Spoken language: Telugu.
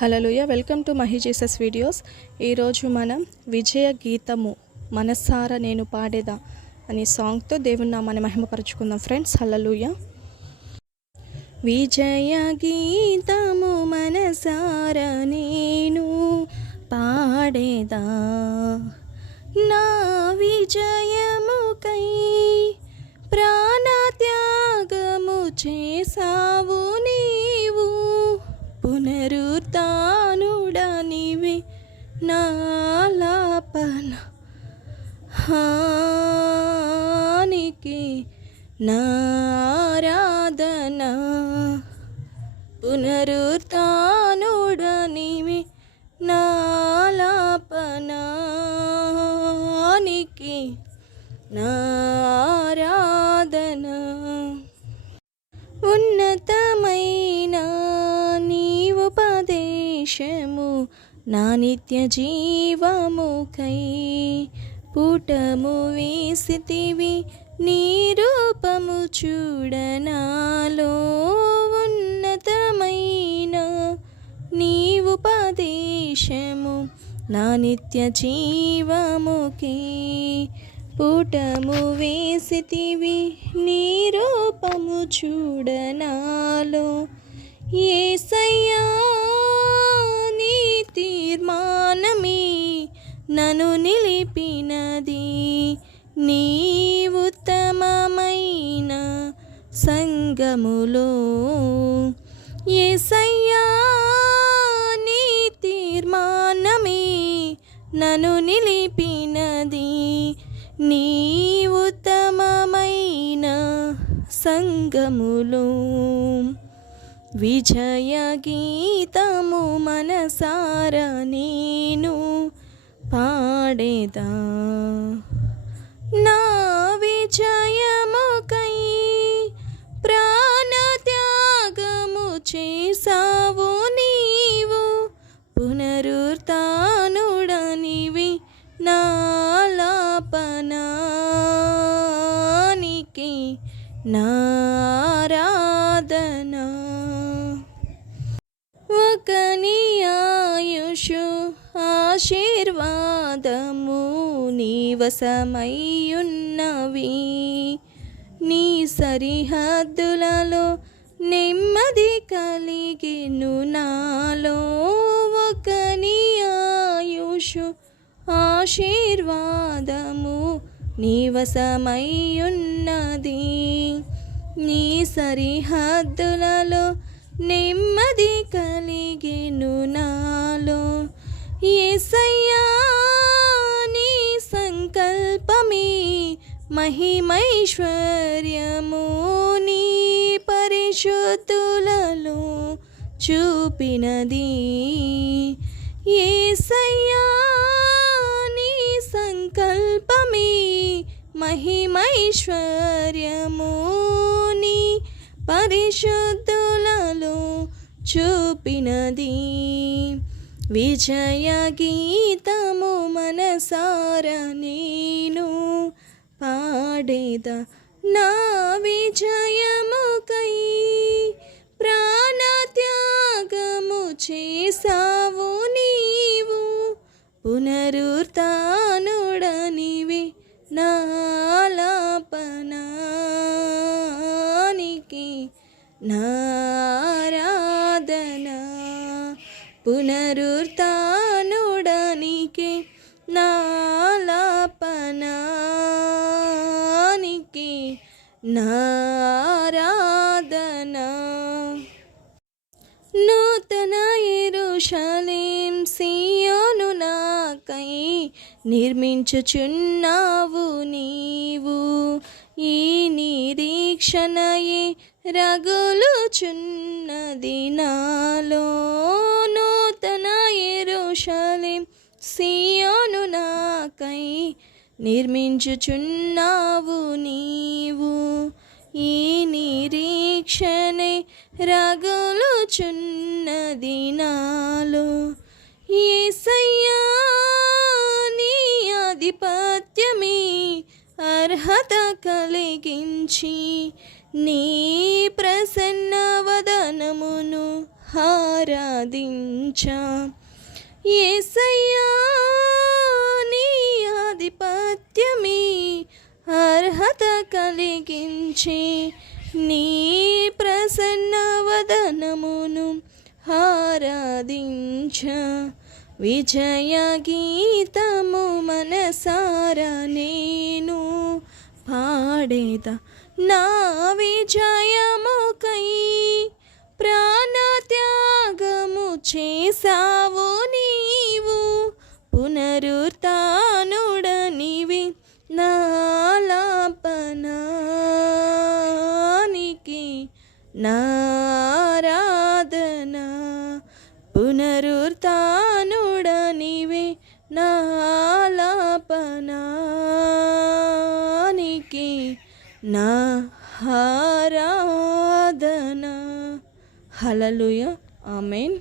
Hallelujah. Welcome to Mahi Jesus videos. ఈరోజు మనం విజయ గీతము మనసారా నేను పాడేదా అనే సాంగ్తో దేవుని నామాన్ని మహిమపరుచుకుందాం ఫ్రెండ్స్. హల్లెలూయా. విజయ గీతము మనసారా నేను పాడేదా, నా విజయముకై ప్రాణత్యాగము చేసావు నీవు, పునరుత్థానుడనివి నాలాపన హానికి నారాధన, పునరుత్థానుడనివి నాలాపనానికి నారాధన. ఉన్నతమైన నీవుపదేశము నా నిత్య జీవముకై పుటము వేసితివి, నీ రూపము చూడనాలో. ఉన్నతమైన నీవుపదేశము నా నిత్య జీవముకై పుటము వేసితివి, నీ రూపము చూడనాలో. యేసయ్యా నీ తీర్మానమే నన్ను నిలిపినది, నీ ఉత్తమమైన సంగములో. యేసయ్యా నీ తీర్మానమే నన్ను నిలిపినది, నీ ఉత్తమమైన సంగములో. విజయ గీతము మనసారా నేను పాడేదా, నా విజయముకై ప్రాణత్యాగము చేసావు నీవు, పునరుత్థానుడనివి నాలాపనానికి నారాధన. ఒక నీ ఆయుషు ఆశీర్వాదము నీ వశమయ్యున్నవి, నీ సరిహద్దులలో నెమ్మది కలిగిను నాలో. ఒక నీ ఆయుషు ఆశీర్వాదము నీ వశమయ్యున్నది, నీ సరిహద్దులలో నెమ్మది కలిగిను నాలో. యేసయ్యా నీ సంకల్పమే మహిమైశ్వర్యము, నీ పరిశుద్ధులలో చూపినది. యేసయ్యా నీ సంకల్పమే మహిమైశ్వర్యము, నీ పరిశుద్ధులలో చూపినది. విజయ గీతము మనసారా నేను పాడేదా, నా విజయముకై ప్రాణత్యాగము చేసావు నీవు, పునరుత్థానుడనివి నాలాపనానికి నారాధన, పునరుత్థానుడనికి నాలాపనానికి నారాధన. నూతన యెరూషలేం సీయోను నాకై నిర్మించుచున్నావు నీవు, ఈ నిరీక్షణయే రగులుచున్నది నాలో. నూతన యెరూషలేం సీయోను నాకై నిర్మించుచున్నావు నీవు, ఈ నిరీక్షణే రగులుచున్నది నాలో. యేసయ్యా నీ ఆధిపత్యమే అర్హత కలిగించి, నీ ప్రసన్న వదనమును ఆరాధించా. యేసయ్యా నీ ఆధిపత్యమే అర్హత కలిగించి, నీ ప్రసన్న వదనమును ఆరాధించా. విజయ గీతము మనసారా నేను పాడేదా. నా విజయముకై ప్రాణత్యాగము చేసావు నీవు, పునరుత్థానుడనివి నాలాపనానికి నారాధన. పునరుత్థానుడనివి నాలాపనానికి నా ఆరాధన. హల్లెలూయా. ఆమేన్.